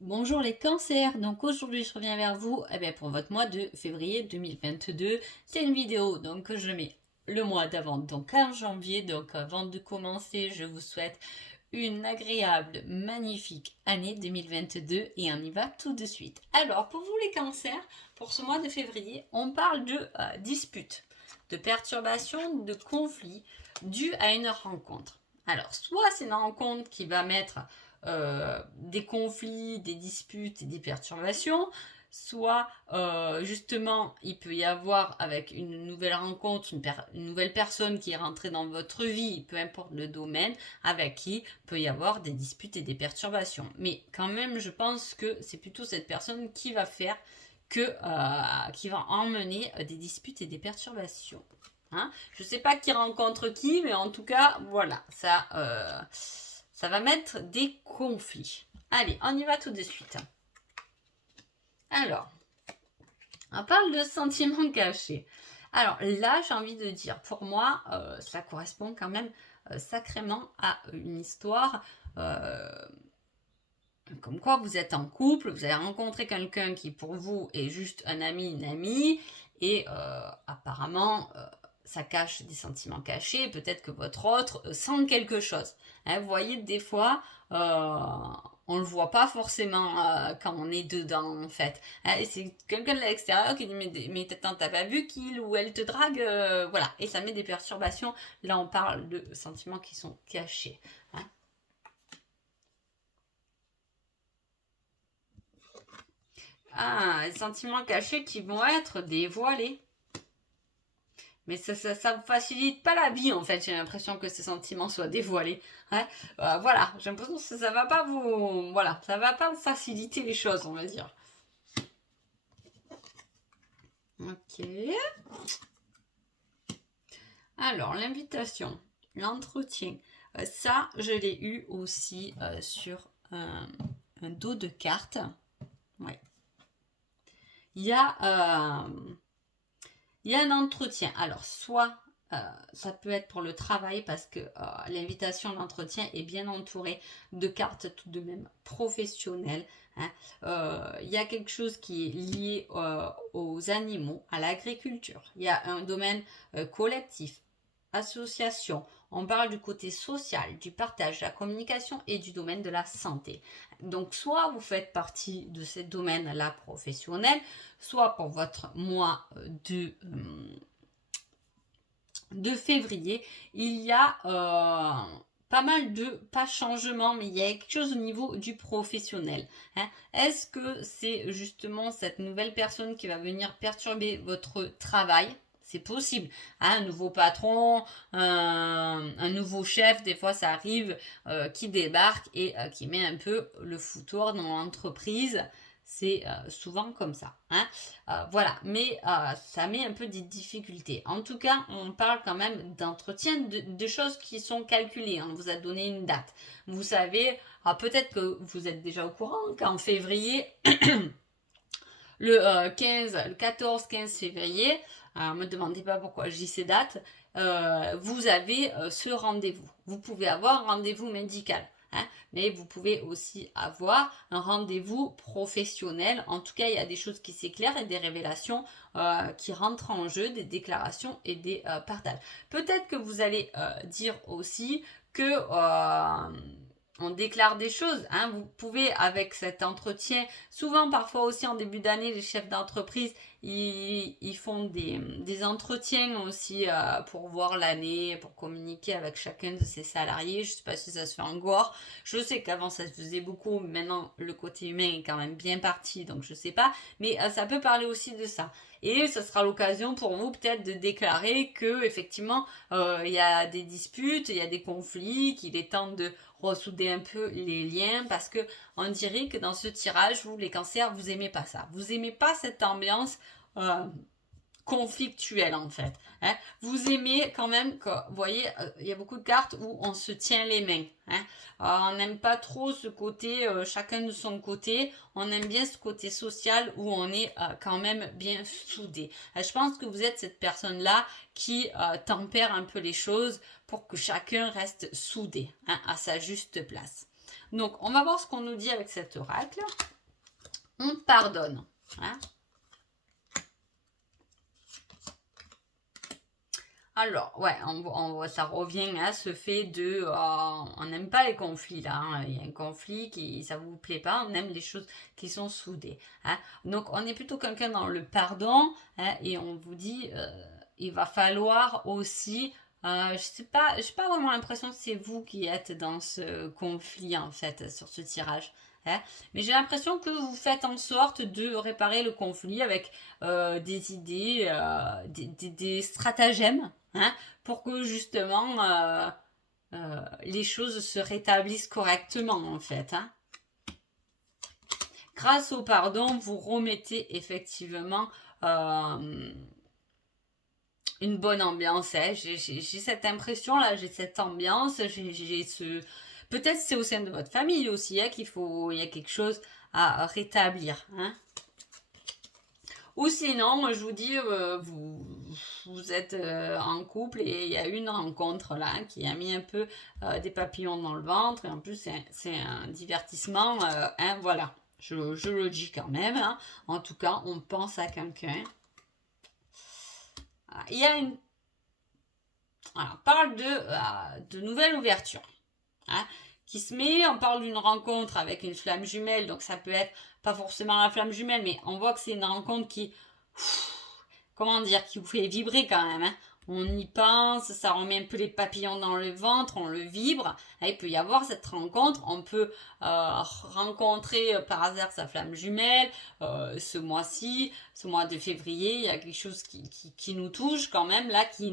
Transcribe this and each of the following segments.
Bonjour les cancers, donc aujourd'hui je reviens vers vous pour votre mois de février 2022. C'est une vidéo donc que je mets le mois d'avant, donc en janvier. Donc avant de commencer, je vous souhaite une agréable, magnifique année 2022 et on y va tout de suite. Alors pour vous les cancers, pour ce mois de février, on parle de disputes, de perturbations, de conflits dus à une rencontre. Alors soit c'est une rencontre qui va mettre des conflits, des disputes et des perturbations, soit justement il peut y avoir avec une nouvelle rencontre, une nouvelle personne qui est rentrée dans votre vie, peu importe le domaine, avec qui peut y avoir des disputes et des perturbations. Mais quand même, je pense que c'est plutôt cette personne qui va faire qui va emmener des disputes et des perturbations. Hein, je sais pas qui rencontre qui, mais en tout cas, voilà, ça va mettre des conflits. Allez, on y va tout de suite. Alors, on parle de sentiments cachés. Alors là, j'ai envie de dire, pour moi, ça correspond quand même sacrément à une histoire comme quoi vous êtes en couple, vous avez rencontré quelqu'un qui pour vous est juste un ami, une amie, et apparemment ça cache des sentiments cachés, peut-être que votre autre sent quelque chose. Hein, vous voyez, des fois, on ne le voit pas forcément quand on est dedans en fait. Hein, et c'est quelqu'un de l'extérieur qui dit mais t'as pas vu qu'il ou elle te drague, voilà, et ça met des perturbations. Là on parle de sentiments qui sont cachés. Hein. Ah, les sentiments cachés qui vont être dévoilés. Mais ça vous facilite pas la vie en fait. J'ai l'impression que ces sentiments soient dévoilés. Hein. Voilà, j'ai l'impression que ça va pas vous, voilà, ça va pas vous faciliter les choses, on va dire. Ok. Alors l'invitation, l'entretien, ça je l'ai eu aussi sur un dos de cartes. Ouais. Il y a Il y a un entretien. Alors, soit ça peut être pour le travail parce que l'invitation d'entretien est bien entourée de cartes tout de même professionnelles. Hein. Il y a quelque chose qui est lié aux animaux, à l'agriculture. Il y a un domaine collectif, association. On parle du côté social, du partage, de la communication et du domaine de la santé. Donc, soit vous faites partie de ces domaines-là professionnels, soit pour votre mois de février, il y a pas mal de, pas changement, mais il y a quelque chose au niveau du professionnel. Hein. Est-ce que c'est justement cette nouvelle personne qui va venir perturber votre travail? C'est possible. Hein, un nouveau patron, un nouveau chef, des fois ça arrive, qui débarque et qui met un peu le foutoir dans l'entreprise. C'est souvent comme ça. Hein. Voilà, mais ça met un peu des difficultés. En tout cas, on parle quand même d'entretien, de choses qui sont calculées. On vous a donné une date. Vous savez, peut-être que vous êtes déjà au courant qu'en février, le 14-15 février, ne me demandez pas pourquoi je dis ces dates, vous avez ce rendez-vous. Vous pouvez avoir un rendez-vous médical. Hein, mais vous pouvez aussi avoir un rendez-vous professionnel. En tout cas, il y a des choses qui s'éclairent et des révélations qui rentrent en jeu, des déclarations et des partages. Peut-être que vous allez dire aussi que on déclare des choses. Hein. Vous pouvez, avec cet entretien, souvent, parfois aussi en début d'année, les chefs d'entreprise, ils font des entretiens aussi pour voir l'année, pour communiquer avec chacun de ses salariés. Je ne sais pas si ça se fait encore. Je sais qu'avant, ça se faisait beaucoup. Maintenant, le côté humain est quand même bien parti, donc je ne sais pas. Mais ça peut parler aussi de ça. Et ce sera l'occasion pour vous peut-être de déclarer que effectivement il y a des disputes, il y a des conflits, qu'il est temps de ressouder un peu les liens parce que on dirait que dans ce tirage, vous les cancers, vous aimez pas ça. Vous aimez pas cette ambiance conflictuelle en fait. Hein. Vous aimez quand même que, vous voyez, il y a beaucoup de cartes où on se tient les mains. Hein. On n'aime pas trop ce côté chacun de son côté. On aime bien ce côté social où on est quand même bien soudé. Je pense que vous êtes cette personne-là qui tempère un peu les choses pour que chacun reste soudé hein, à sa juste place. Donc, on va voir ce qu'on nous dit avec cet oracle. On pardonne. Hein. Alors, ouais, ça revient à ce fait de... on n'aime pas les conflits, là. Hein. Il y a un conflit qui ça vous plaît pas. On aime les choses qui sont soudées. Hein. Donc, on est plutôt quelqu'un dans le pardon. Hein, et on vous dit, il va falloir aussi... j'ai pas vraiment l'impression que c'est vous qui êtes dans ce conflit, en fait, sur ce tirage. Hein. Mais j'ai l'impression que vous faites en sorte de réparer le conflit avec des idées, des stratagèmes, hein, pour que justement les choses se rétablissent correctement, en fait. Hein. Grâce au pardon, vous remettez effectivement une bonne ambiance. Hein. J'ai cette impression-là, j'ai cette ambiance, j'ai ce... Peut-être c'est au sein de votre famille aussi hein, il y a quelque chose à rétablir. Hein. Ou sinon, je vous dis, vous êtes en couple et il y a une rencontre là qui a mis un peu des papillons dans le ventre. Et en plus, c'est un divertissement. Hein, voilà, je le dis quand même. Hein. En tout cas, on pense à quelqu'un. Il y a une... Alors, on parle de nouvelles ouvertures. Hein, qui se met, on parle d'une rencontre avec une flamme jumelle, donc ça peut être pas forcément la flamme jumelle, mais on voit que c'est une rencontre qui, comment dire, qui vous fait vibrer quand même. Hein. On y pense, ça remet un peu les papillons dans le ventre, on le vibre. Il peut y avoir cette rencontre, on peut rencontrer par hasard sa flamme jumelle ce mois-ci, ce mois de février. Il y a quelque chose qui nous touche quand même, là, qui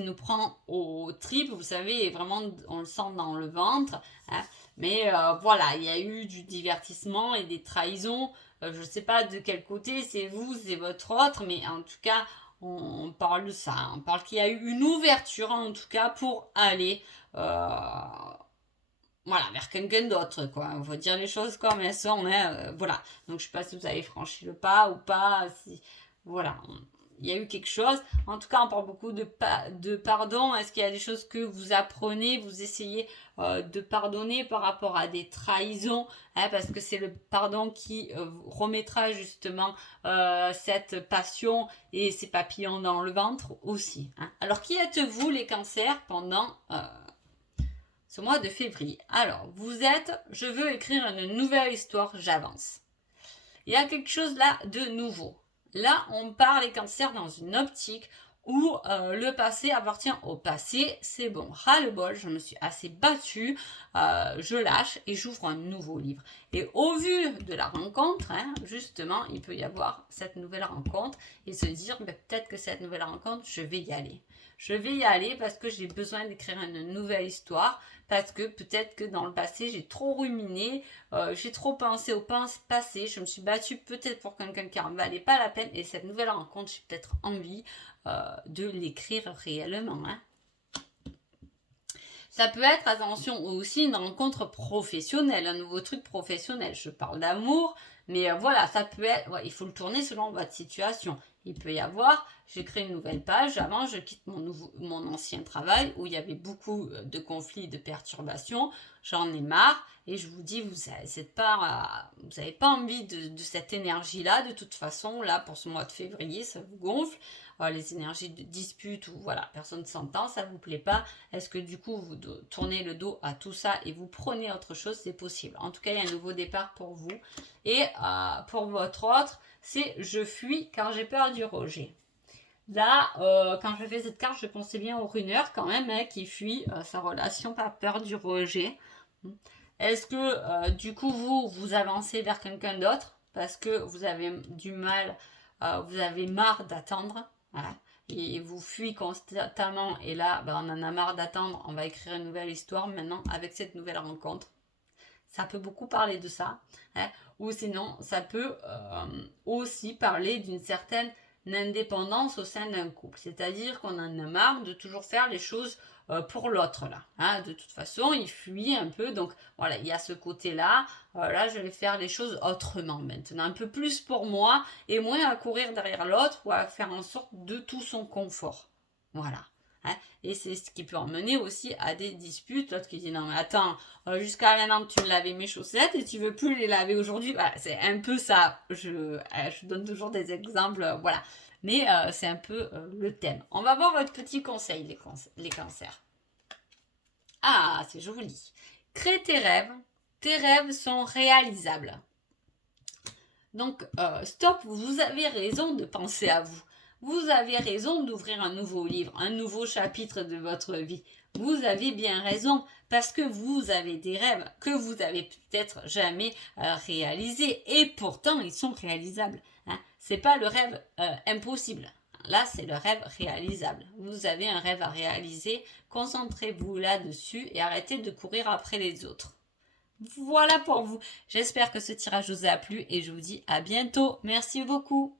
nous prend aux tripes, vous savez, et vraiment on le sent dans le ventre. Hein. Mais voilà, il y a eu du divertissement et des trahisons. Je ne sais pas de quel côté, c'est vous, c'est votre autre, mais en tout cas, on parle de ça. On parle qu'il y a eu une ouverture, en tout cas, pour aller voilà, vers quelqu'un d'autre, quoi. On va dire les choses comme elles sont, hein, voilà. Donc, je ne sais pas si vous avez franchi le pas ou pas, si... Voilà, il y a eu quelque chose. En tout cas, on parle beaucoup de pardon. Est-ce qu'il y a des choses que vous apprenez, vous essayez de pardonner par rapport à des trahisons hein, parce que c'est le pardon qui remettra justement cette passion et ces papillons dans le ventre aussi. Hein. Alors, qui êtes-vous les cancers pendant ce mois de février? Alors, vous êtes, je veux écrire une nouvelle histoire, j'avance. Il y a quelque chose là de nouveau. Là, on parle les cancers dans une optique où le passé appartient au passé. C'est bon, ras-le-bol, je me suis assez battue, je lâche et j'ouvre un nouveau livre. Et au vu de la rencontre, hein, justement, il peut y avoir cette nouvelle rencontre et se dire, ben, peut-être que cette nouvelle rencontre, je vais y aller. Je vais y aller parce que j'ai besoin d'écrire une nouvelle histoire, parce que peut-être que dans le passé, j'ai trop ruminé, j'ai trop pensé au passé, je me suis battue peut-être pour quelqu'un qui en valait pas la peine, et cette nouvelle rencontre, j'ai peut-être envie de l'écrire réellement. Hein. Ça peut être, attention, aussi une rencontre professionnelle, un nouveau truc professionnel. Je parle d'amour, mais voilà, ça peut être, ouais, il faut le tourner selon votre situation. Il peut y avoir, j'écris une nouvelle page, avant je quitte mon ancien travail où il y avait beaucoup de conflits, de perturbations, j'en ai marre et je vous dis, vous n'avez pas envie de cette énergie-là, de toute façon, là pour ce mois de février, ça vous gonfle, les énergies de dispute ou voilà, personne ne s'entend, ça vous plaît pas, est-ce que du coup vous tournez le dos à tout ça et vous prenez autre chose, c'est possible. En tout cas, il y a un nouveau départ pour vous et pour votre autre, c'est je fuis car j'ai peur du rejet. Là, quand je fais cette carte, je pensais bien au runner quand même, hein, qui fuit sa relation par peur du rejet. Est-ce que du coup vous avancez vers quelqu'un d'autre parce que vous avez du mal, vous avez marre d'attendre, voilà, et vous fuyez constamment et là ben, on en a marre d'attendre, on va écrire une nouvelle histoire maintenant avec cette nouvelle rencontre. Ça peut beaucoup parler de ça, hein, ou sinon ça peut aussi parler d'une certaine indépendance au sein d'un couple, c'est-à-dire qu'on en a marre de toujours faire les choses pour l'autre là. Hein. De toute façon, il fuit un peu, donc voilà, il y a ce côté-là. Là, je vais faire les choses autrement maintenant, un peu plus pour moi et moins à courir derrière l'autre ou à faire en sorte de tout son confort. Voilà. hein. Et c'est ce qui peut emmener aussi à des disputes. L'autre qui dit non mais attends, jusqu'à maintenant tu me lavais mes chaussettes et tu veux plus les laver aujourd'hui. Voilà, c'est un peu ça. Je donne toujours des exemples, voilà. Mais c'est un peu le thème. On va voir votre petit conseil, les cancers. Ah, c'est joli. Crée tes rêves. Tes rêves sont réalisables. Donc, stop, vous avez raison de penser à vous. Vous avez raison d'ouvrir un nouveau livre, un nouveau chapitre de votre vie. Vous avez bien raison parce que vous avez des rêves que vous avez peut-être jamais réalisés et pourtant ils sont réalisables. Hein. C'est pas le rêve impossible. Là, c'est le rêve réalisable. Vous avez un rêve à réaliser. Concentrez-vous là-dessus et arrêtez de courir après les autres. Voilà pour vous. J'espère que ce tirage vous a plu et je vous dis à bientôt. Merci beaucoup.